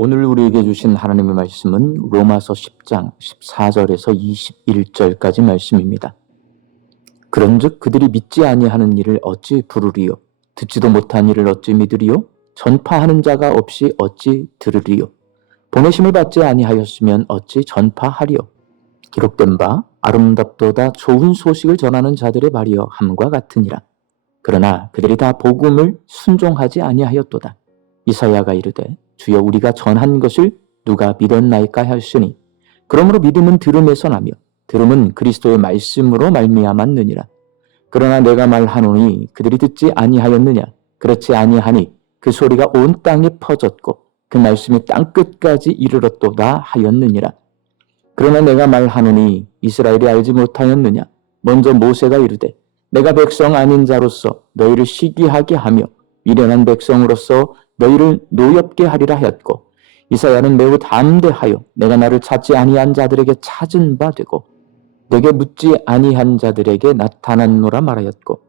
오늘 우리에게 주신 하나님의 말씀은 로마서 10장 14절에서 21절까지 말씀입니다. 그런즉 그들이 믿지 아니하는 일을 어찌 부르리요? 듣지도 못한 일을 어찌 믿으리요? 전파하는 자가 없이 어찌 들으리요? 보내심을 받지 아니하였으면 어찌 전파하리요? 기록된 바 아름답도다 좋은 소식을 전하는 자들의 말이여 함과 같으니라. 그러나 그들이 다 복음을 순종하지 아니하였도다. 이사야가 이르되 주여 우리가 전한 것을 누가 믿었나이까 하였으니 그러므로 믿음은 들음에서 나며 들음은 그리스도의 말씀으로 말미암았느니라. 그러나 내가 말하노니 그들이 듣지 아니하였느냐? 그렇지 아니하니 그 소리가 온 땅에 퍼졌고 그 말씀이 땅끝까지 이르렀도다 하였느니라. 그러나 내가 말하노니 이스라엘이 알지 못하였느냐? 먼저 모세가 이르되 내가 백성 아닌 자로서 너희를 시기하게 하며 미련한 백성으로서 너희를 노엽게 하리라 하였고 이사야는 매우 담대하여 내가 나를 찾지 아니한 자들에게 찾은 바 되고 내게 묻지 아니한 자들에게 나타났노라 말하였고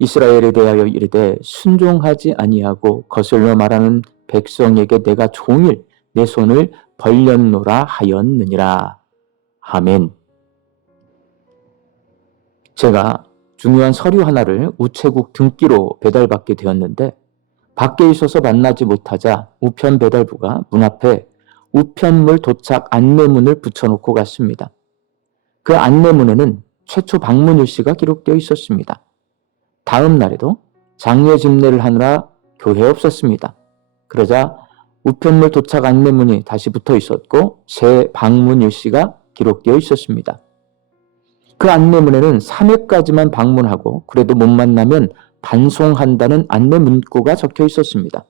이스라엘에 대하여 이르되 순종하지 아니하고 거슬러 말하는 백성에게 내가 종일 내 손을 벌렸노라 하였느니라. 아멘. 제가 중요한 서류 하나를 우체국 등기로 배달받게 되었는데 밖에 있어서 만나지 못하자 우편 배달부가 문 앞에 우편물 도착 안내문을 붙여놓고 갔습니다. 그 안내문에는 최초 방문 일시가 기록되어 있었습니다. 다음 날에도 장례 집례를 하느라 교회에 없었습니다. 그러자 우편물 도착 안내문이 다시 붙어 있었고 제 방문 일시가 기록되어 있었습니다. 그 안내문에는 3회까지만 방문하고 그래도 못 만나면 반송한다는 안내 문구가 적혀 있었습니다.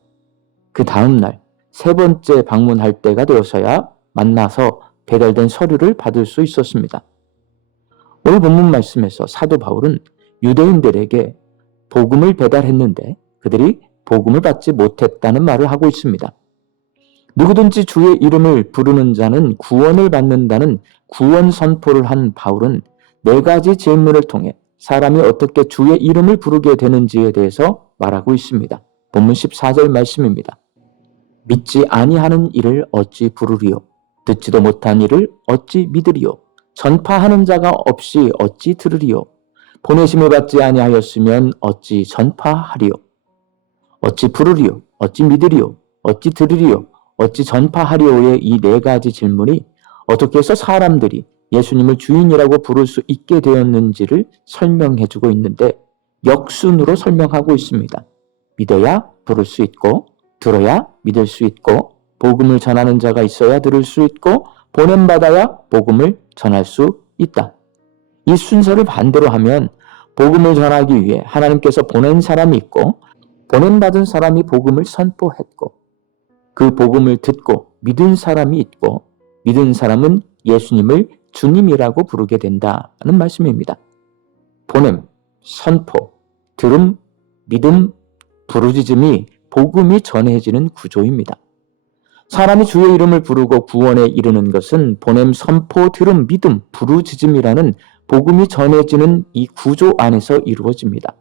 그 다음 날 세 번째 방문할 때가 되어서야 만나서 배달된 서류를 받을 수 있었습니다. 오늘 본문 말씀에서 사도 바울은 유대인들에게 복음을 배달했는데 그들이 복음을 받지 못했다는 말을 하고 있습니다. 누구든지 주의 이름을 부르는 자는 구원을 받는다는 구원 선포를 한 바울은 4가지 질문을 통해 사람이 어떻게 주의 이름을 부르게 되는지에 대해서 말하고 있습니다. 본문 14절 말씀입니다. 믿지 아니하는 일을 어찌 부르리요? 듣지도 못한 일을 어찌 믿으리요? 전파하는 자가 없이 어찌 들으리요? 보내심을 받지 아니하였으면 어찌 전파하리요? 어찌 부르리요? 어찌 믿으리요? 어찌 들으리요? 어찌 전파하리요의 이 4가지 질문이 어떻게 해서 사람들이 예수님을 주인이라고 부를 수 있게 되었는지를 설명해주고 있는데 역순으로 설명하고 있습니다. 믿어야 부를 수 있고 들어야 믿을 수 있고 복음을 전하는 자가 있어야 들을 수 있고 보냄받아야 복음을 전할 수 있다. 이 순서를 반대로 하면 복음을 전하기 위해 하나님께서 보낸 사람이 있고 보냄받은 사람이 복음을 선포했고 그 복음을 듣고 믿은 사람이 있고 믿은 사람은 예수님을 주님이라고 부르게 된다는 말씀입니다. 보냄, 선포, 들음, 믿음, 부르짖음이 복음이 전해지는 구조입니다. 사람이 주의 이름을 부르고 구원에 이르는 것은 보냄, 선포, 들음, 믿음, 부르짖음이라는 복음이 전해지는 이 구조 안에서 이루어집니다.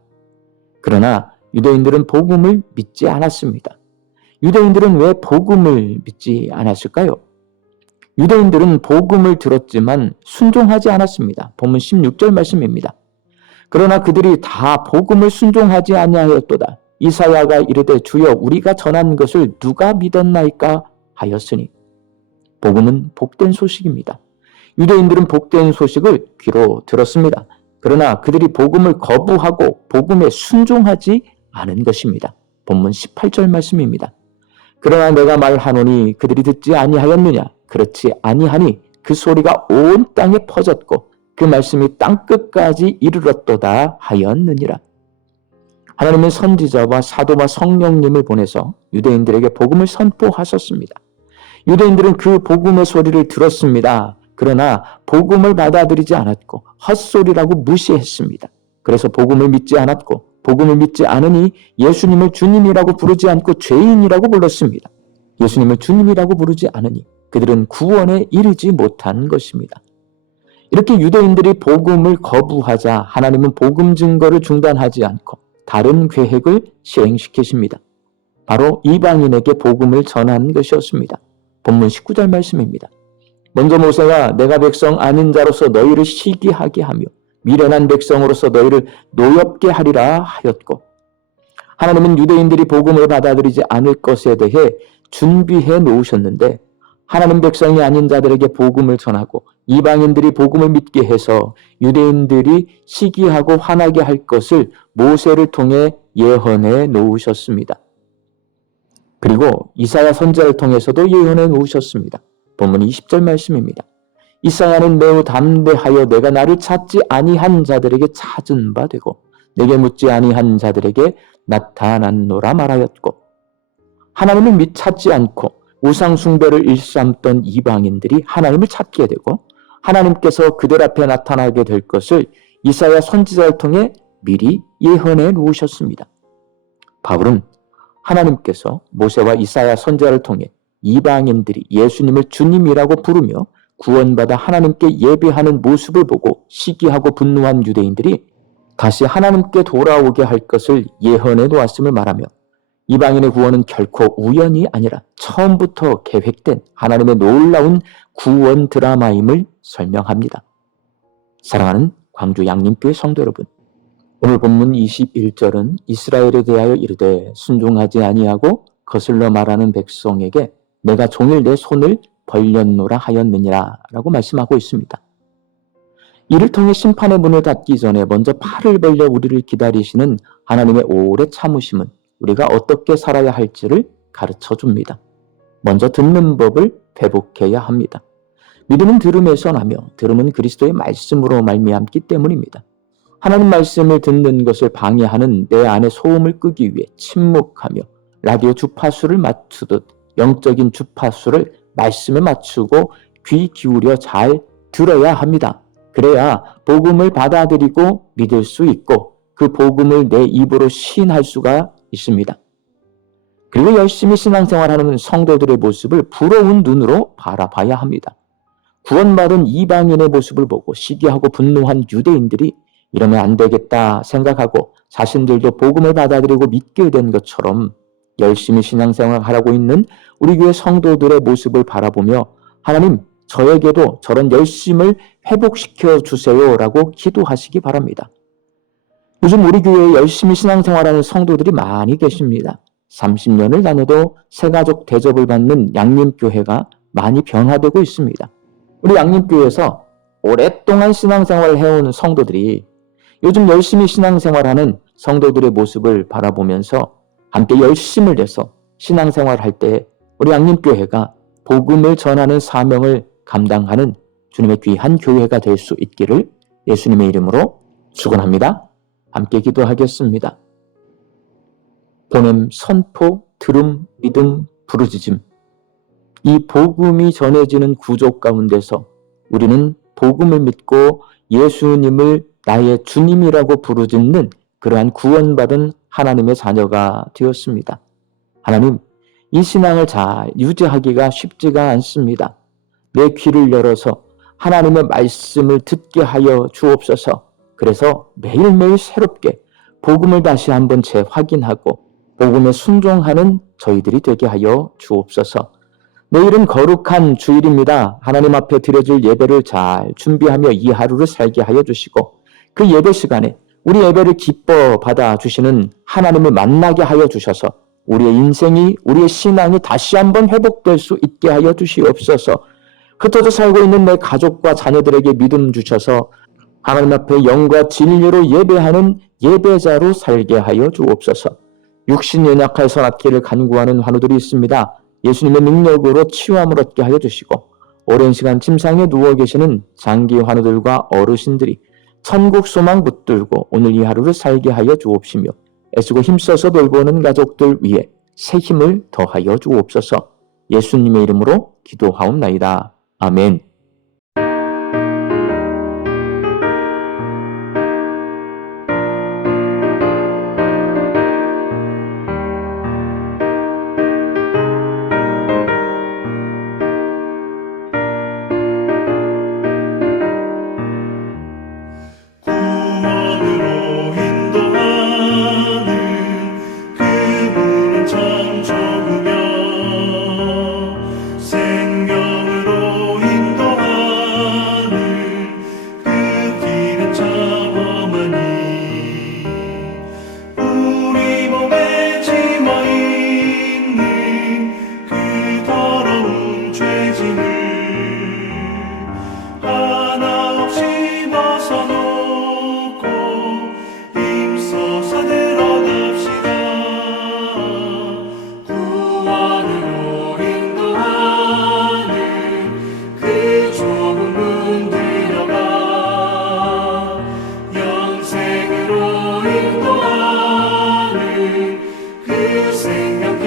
그러나 유대인들은 복음을 믿지 않았습니다. 유대인들은 왜 복음을 믿지 않았을까요? 유대인들은 복음을 들었지만 순종하지 않았습니다. 본문 16절 말씀입니다. 그러나 그들이 다 복음을 순종하지 아니하였도다. 이사야가 이르되 주여 우리가 전한 것을 누가 믿었나이까 하였으니. 복음은 복된 소식입니다. 유대인들은 복된 소식을 귀로 들었습니다. 그러나 그들이 복음을 거부하고 복음에 순종하지 않은 것입니다. 본문 18절 말씀입니다. 그러나 내가 말하노니 그들이 듣지 아니하였느냐? 그렇지 아니하니 그 소리가 온 땅에 퍼졌고 그 말씀이 땅끝까지 이르렀도다 하였느니라. 하나님은 선지자와 사도와 성령님을 보내서 유대인들에게 복음을 선포하셨습니다. 유대인들은 그 복음의 소리를 들었습니다. 그러나 복음을 받아들이지 않았고 헛소리라고 무시했습니다. 그래서 복음을 믿지 않았고 복음을 믿지 않으니 예수님을 주님이라고 부르지 않고 죄인이라고 불렀습니다. 예수님을 주님이라고 부르지 않으니 그들은 구원에 이르지 못한 것입니다. 이렇게 유대인들이 복음을 거부하자 하나님은 복음 증거를 중단하지 않고 다른 계획을 실행시키십니다. 바로 이방인에게 복음을 전하는 것이었습니다. 본문 19절 말씀입니다. 먼저 모세가 내가 백성 아닌 자로서 너희를 시기하게 하며 미련한 백성으로서 너희를 노엽게 하리라 하였고, 하나님은 유대인들이 복음을 받아들이지 않을 것에 대해 준비해 놓으셨는데 하나님 백성이 아닌 자들에게 복음을 전하고 이방인들이 복음을 믿게 해서 유대인들이 시기하고 화나게 할 것을 모세를 통해 예언해 놓으셨습니다. 그리고 이사야 선지자를 통해서도 예언해 놓으셨습니다. 본문 20절 말씀입니다. 이사야는 매우 담대하여 내가 나를 찾지 아니한 자들에게 찾은 바 되고 내게 묻지 아니한 자들에게 나타났노라 말하였고, 하나님을 찾지 않고 우상 숭배를 일삼던 이방인들이 하나님을 찾게 되고 하나님께서 그들 앞에 나타나게 될 것을 이사야 선지자를 통해 미리 예언해 놓으셨습니다. 바울은 하나님께서 모세와 이사야 선지자를 통해 이방인들이 예수님을 주님이라고 부르며 구원받아 하나님께 예배하는 모습을 보고 시기하고 분노한 유대인들이 다시 하나님께 돌아오게 할 것을 예언해 놓았음을 말하며 이방인의 구원은 결코 우연이 아니라 처음부터 계획된 하나님의 놀라운 구원 드라마임을 설명합니다. 사랑하는 광주 양림교회 성도 여러분, 오늘 본문 21절은 이스라엘에 대하여 이르되 순종하지 아니하고 거슬러 말하는 백성에게 내가 종일 내 손을 벌렸노라 하였느니라 라고 말씀하고 있습니다. 이를 통해 심판의 문을 닫기 전에 먼저 팔을 벌려 우리를 기다리시는 하나님의 오래 참으심은 우리가 어떻게 살아야 할지를 가르쳐 줍니다. 먼저 듣는 법을 회복해야 합니다. 믿음은 들음에서 나며 들음은 그리스도의 말씀으로 말미암기 때문입니다. 하나님 말씀을 듣는 것을 방해하는 내 안의 소음을 끄기 위해 침묵하며 라디오 주파수를 맞추듯 영적인 주파수를 말씀에 맞추고 귀 기울여 잘 들어야 합니다. 그래야 복음을 받아들이고 믿을 수 있고 그 복음을 내 입으로 시인할 수가 있습니다. 그리고 열심히 신앙생활하는 성도들의 모습을 부러운 눈으로 바라봐야 합니다. 구원받은 이방인의 모습을 보고 시기하고 분노한 유대인들이 이러면 안 되겠다 생각하고 자신들도 복음을 받아들이고 믿게 된 것처럼 열심히 신앙생활하고 있는 우리 교회 성도들의 모습을 바라보며 하나님, 저에게도 저런 열심을 회복시켜 주세요라고 기도하시기 바랍니다. 요즘 우리 교회에 열심히 신앙생활하는 성도들이 많이 계십니다. 30년을 다녀도 새가족 대접을 받는 양림교회가 많이 변화되고 있습니다. 우리 양림교회에서 오랫동안 신앙생활을 해온 성도들이 요즘 열심히 신앙생활하는 성도들의 모습을 바라보면서 함께 열심을 내서 신앙생활할 때 우리 양림교회가 복음을 전하는 사명을 감당하는 주님의 귀한 교회가 될 수 있기를 예수님의 이름으로 축원합니다. 함께 기도하겠습니다. 보냄, 선포, 들음, 믿음, 부르짖음, 이 복음이 전해지는 구조 가운데서 우리는 복음을 믿고 예수님을 나의 주님이라고 부르짖는 그러한 구원받은 하나님의 자녀가 되었습니다. 하나님, 이 신앙을 잘 유지하기가 쉽지가 않습니다. 내 귀를 열어서 하나님의 말씀을 듣게 하여 주옵소서. 그래서 매일매일 새롭게 복음을 다시 한번 재확인하고 복음에 순종하는 저희들이 되게 하여 주옵소서. 내일은 거룩한 주일입니다. 하나님 앞에 드려질 예배를 잘 준비하며 이 하루를 살게 하여 주시고 그 예배 시간에 우리 예배를 기뻐 받아주시는 하나님을 만나게 하여 주셔서 우리의 인생이, 우리의 신앙이 다시 한번 회복될 수 있게 하여 주시옵소서. 흩어져 살고 있는 내 가족과 자녀들에게 믿음 주셔서 하나님 앞에 영과 진리로 예배하는 예배자로 살게 하여 주옵소서. 육신 연약해서 낫기를 간구하는 환우들이 있습니다. 예수님의 능력으로 치유함을 얻게 하여 주시고 오랜 시간 침상에 누워 계시는 장기 환우들과 어르신들이 천국 소망 붙들고 오늘 이 하루를 살게 하여 주옵시며 애쓰고 힘써서 돌보는 가족들 위해 새 힘을 더하여 주옵소서. 예수님의 이름으로 기도하옵나이다. 아멘. 그분은 참 좋으며 우리 생명